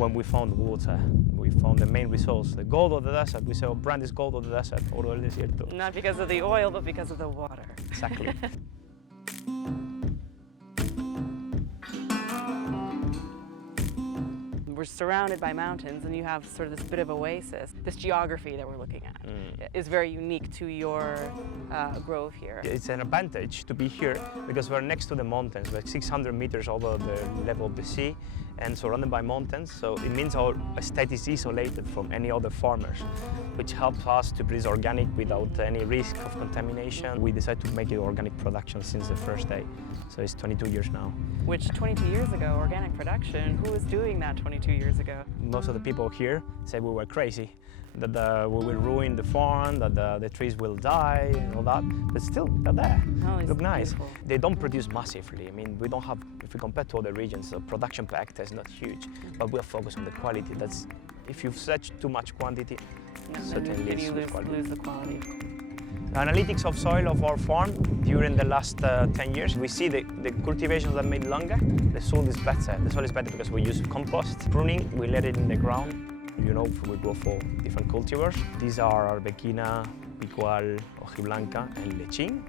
when we found water. We found the main resource, the gold of the desert. We say, oh, brand is gold of the desert, oro del desierto. Not because of the oil, but because of the water. Exactly. We're surrounded by mountains, and you have sort of this bit of oasis. This geography that we're looking at is very unique to your grove here. It's an advantage to be here because we're next to the mountains. We're 600 meters over the level of the sea and surrounded by mountains. So it means our estate is isolated from any other farmers, which helps us to produce organic without any risk of contamination. We decided to make it organic production since the first day. So it's 22 years now. Which 22 years ago, organic production, who was doing that 22 years ago? Most of the people here say we were crazy, that we will ruin the farm, that the trees will die and all that, but still, they're there. Oh, Look nice. beautiful. They don't produce massively. I mean, we don't have, if we compare to other regions, the production per hectare is not huge, but we're focused on the quality. That's, if you search too much quantity, certainly you lose the quality. Analytics of soil of our farm during the last 10 years, we see the cultivations are made longer, the soil is better. The soil is better because we use compost. Pruning, we let it in the ground. You know, we go for different cultivars. These are Arbequina, Picual, Hojiblanca, and Lechín,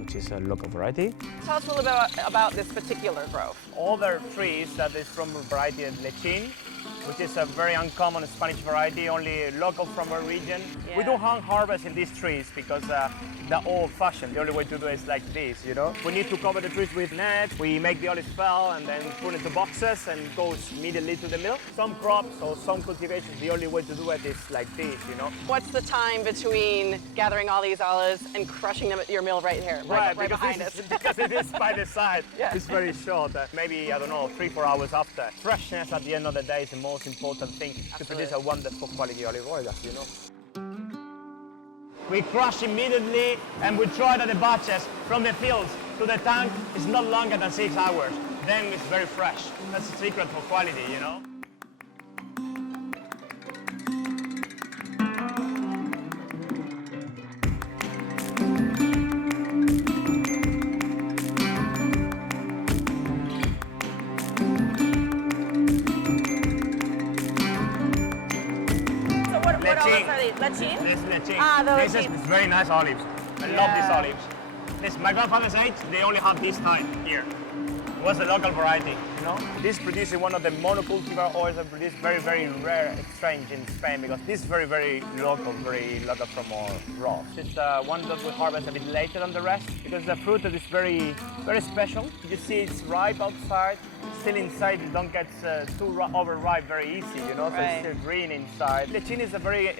which is a local variety. Tell us a little bit about this particular grove. Other trees that is from a variety of Lechín, which is a very uncommon Spanish variety, only local from our region. Yeah. We do hand harvest in these trees because they're old-fashioned. The only way to do it is like this, you know. We need to cover the trees with net. We make the olive fell and then put it into boxes and it goes immediately to the mill. Some crops or some cultivations, the only way to do it is like this, you know. What's the time between gathering all these olives and crushing them at your mill right here, right behind us? Because it is by the side. Yeah. It's very short. Maybe, I don't know, 3-4 hours after. Freshness at the end of the day is the most important thing to produce a wonderful quality olive oil, as you know. We crush immediately and we throw it at the batches from the fields to the tank. It's not longer than 6 hours. Then it's very fresh. That's the secret for quality, you know. What olives are these? Lechín? This is Lechín. Ah, the This Lechín. is very nice olives. I love these olives. This, my grandfather's age, they only have this time here. It was a local variety, you know? This produces one of the monocultivar oils that produce very, very rare exchange in Spain because this is very, very local from our rows. It's one that we harvest a bit later than the rest because the fruit that is very, very special. You see it's ripe outside, still inside you don't get too overripe very easy, you know, so it's still green inside. Lechín is a very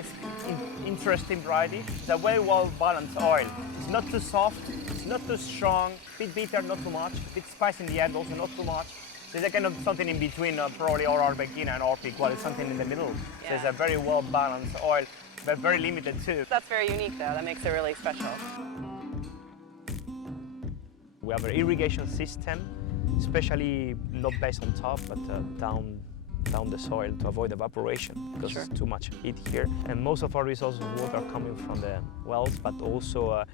interesting variety. It's a very well balanced oil. It's not too soft, it's not too strong, a bit bitter, not too much, a bit spicy in the end, also not too much. So it's a kind of something in between probably our Arbequina and our Picual. It's something in the middle. So it's a very well balanced oil, but very limited too. That's very unique though, that makes it really special. We have an irrigation system, especially not based on top, but down the soil to avoid evaporation because it's too much heat here. And most of our resources of water are coming from the wells, but also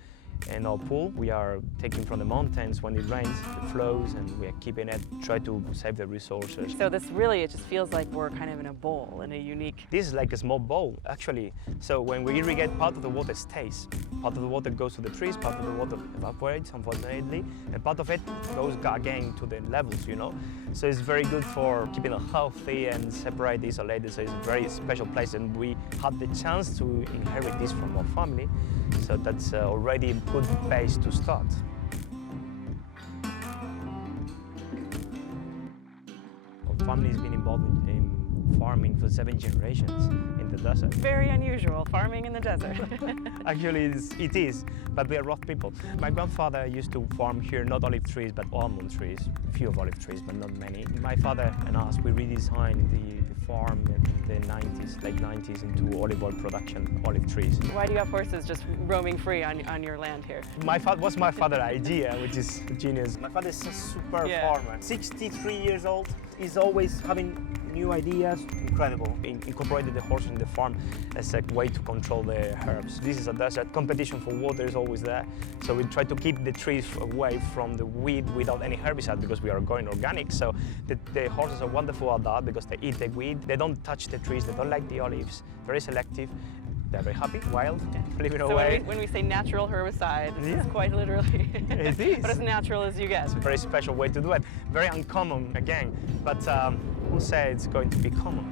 in our pool. We are taking from the mountains when it rains, it flows, and we are keeping it, try to save the resources. So this really, it just feels like we're kind of in a bowl, in a unique... This is like a small bowl, actually. So when we irrigate, part of the water stays. Part of the water goes to the trees, part of the water evaporates, unfortunately, and part of it goes again to the levels, you know? So it's very good for keeping it healthy and separate, isolated, so it's a very special place, and we had the chance to inherit this from our family, so that's already a good base to start. Our family has been involved in farming for 7 generations in the desert. Very unusual, farming in the desert. Actually, it is, but we are rough people. My grandfather used to farm here not olive trees, but almond trees. A few of olive trees, but not many. My father and us, we redesigned the farm in the 90s, late 90s, into olive oil production, olive trees. Why do you have horses just roaming free on your land here? Was my father's idea, which is genius. My father is a super farmer. 63 years old. He's always having new ideas, incredible. Incorporated the horse in the farm as a way to control the herbs. This is a desert. Competition for water is always there, so we try to keep the trees away from the weed without any herbicide because we are going organic. So the horses are wonderful at that because they eat the weed, they don't touch the trees, they don't like the olives, very selective. They're very happy, wild, living So away. when we say natural herbicide, Yeah. it's quite literally. It is. But as natural as you get. It's a very special way to do it. Very uncommon again, but who say it's going to be common?